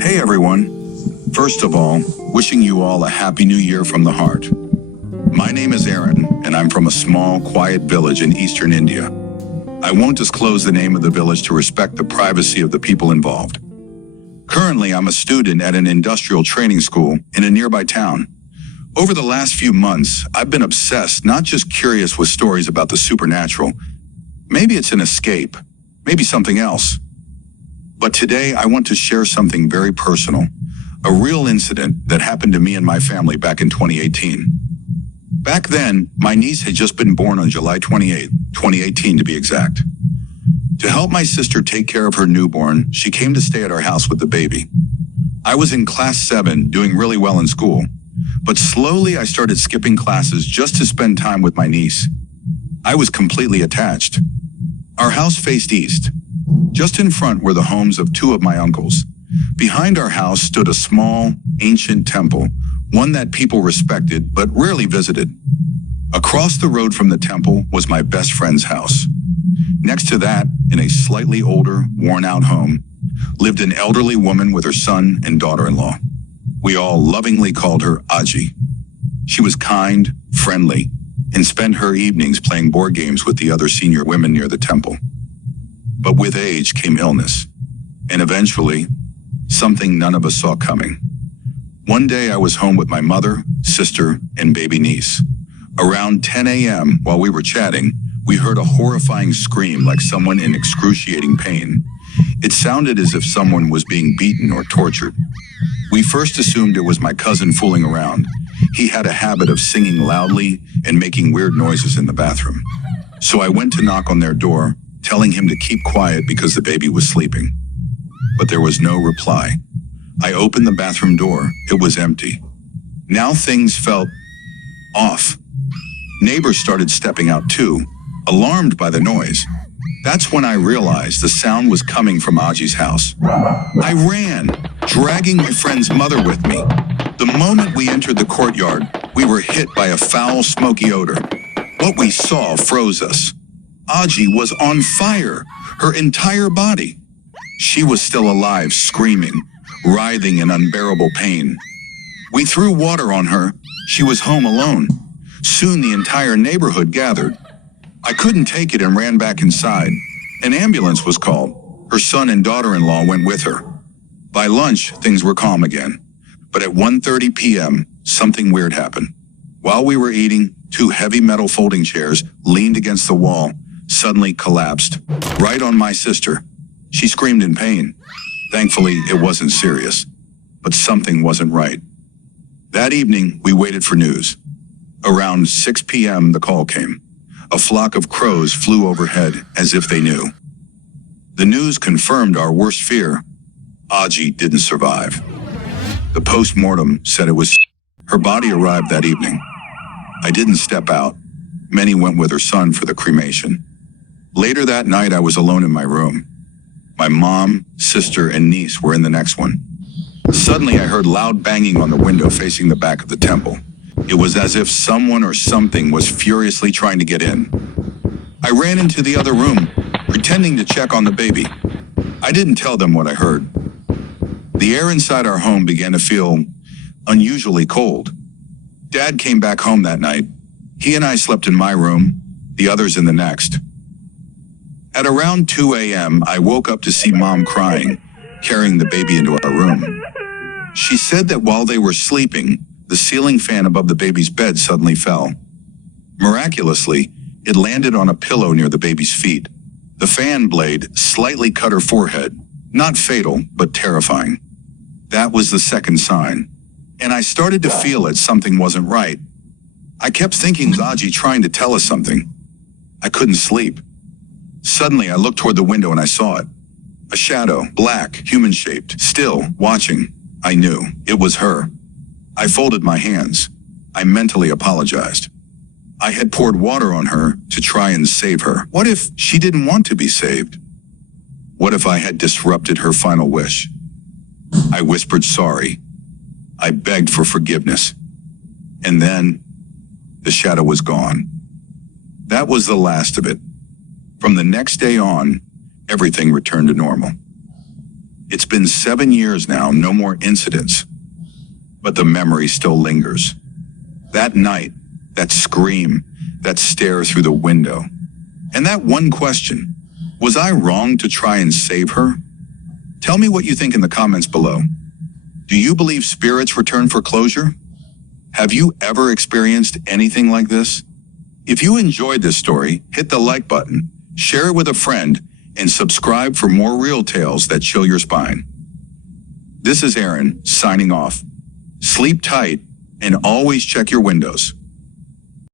Hey everyone. First of all, wishing you all a happy new year from the heart. My name is Aaron, and I'm from a small, quiet village in eastern India. I won't disclose the name of the village to respect the privacy of the people involved. Currently, I'm a student at an industrial training school in a nearby town. Over the last few months, I've been obsessed, not just curious with stories about the supernatural. Maybe it's an escape, maybe something else. But today, I want to share something very personal, a real incident that happened to me and my family back in 2018. Back then, my niece had just been born on July 28, 2018 to be exact. To help my sister take care of her newborn, she came to stay at our house with the baby. I was in class 7, doing really well in school, but slowly I started skipping classes just to spend time with my niece. I was completely attached. Our house faced east. Just in front were the homes of 2 of my uncles. Behind our house stood a small, ancient temple, one that people respected but rarely visited. Across the road from the temple was my best friend's house. Next to that, in a slightly older, worn-out home, lived an elderly woman with her son and daughter-in-law. We all lovingly called her Aji. She was kind, friendly, and spent her evenings playing board games with the other senior women near the temple. But with age came illness, and eventually, something none of us saw coming. One day I was home with my mother, sister, and baby niece. Around 10 a.m., while we were chatting, we heard a horrifying scream like someone in excruciating pain. It sounded as if someone was being beaten or tortured. We first assumed it was my cousin fooling around. He had a habit of singing loudly and making weird noises in the bathroom. So I went to knock on their door, telling him to keep quiet because the baby was sleeping. But there was no reply. I opened the bathroom door. It was empty. Now things felt off. Neighbors started stepping out too, alarmed by the noise. That's when I realized the sound was coming from Aji's house. I ran, dragging my friend's mother with me. The moment we entered the courtyard, we were hit by a foul, smoky odor. What we saw froze us. Aji was on fire, her entire body. She was still alive, screaming, writhing in unbearable pain. We threw water on her. She was home alone. Soon the entire neighborhood gathered. I couldn't take it and ran back inside. An ambulance was called. Her son and daughter-in-law went with her. By lunch, things were calm again. But at 1:30 p.m., something weird happened. While we were eating, 2 heavy metal folding chairs leaned against the wall, suddenly collapsed, right on my sister. She screamed in pain. Thankfully, it wasn't serious, but something wasn't right. That evening, we waited for news. Around 6 p.m., the call came. A flock of crows flew overhead as if they knew. The news confirmed our worst fear. Aji didn't survive. The post-mortem said it was. Her body arrived that evening. I didn't step out. Many went with her son for the cremation. Later that night, I was alone in my room. My mom, sister, and niece were in the next one. Suddenly, I heard loud banging on the window facing the back of the temple. It was as if someone or something was furiously trying to get in. I ran into the other room, pretending to check on the baby. I didn't tell them what I heard. The air inside our home began to feel unusually cold. Dad came back home that night. He and I slept in my room, the others in the next. At around 2 a.m., I woke up to see Mom crying, carrying the baby into our room. She said that while they were sleeping, the ceiling fan above the baby's bed suddenly fell. Miraculously, it landed on a pillow near the baby's feet. The fan blade slightly cut her forehead, not fatal, but terrifying. That was the second sign, and I started to feel it something wasn't right. I kept thinking Aji trying to tell us something. I couldn't sleep. Suddenly, I looked toward the window and I saw it. A shadow, black, human-shaped, still, watching. I knew it was her. I folded my hands. I mentally apologized. I had poured water on her to try and save her. What if she didn't want to be saved? What if I had disrupted her final wish? I whispered sorry. I begged for forgiveness. And then, the shadow was gone. That was the last of it. From the next day on, everything returned to normal. It's been 7 years now, no more incidents. But the memory still lingers. That night, that scream, that stare through the window. And that one question, was I wrong to try and save her? Tell me what you think in the comments below. Do you believe spirits return for closure? Have you ever experienced anything like this? If you enjoyed this story, hit the like button, share it with a friend, and subscribe for more real tales that chill your spine. This is Aaron, signing off. Sleep tight, and always check your windows.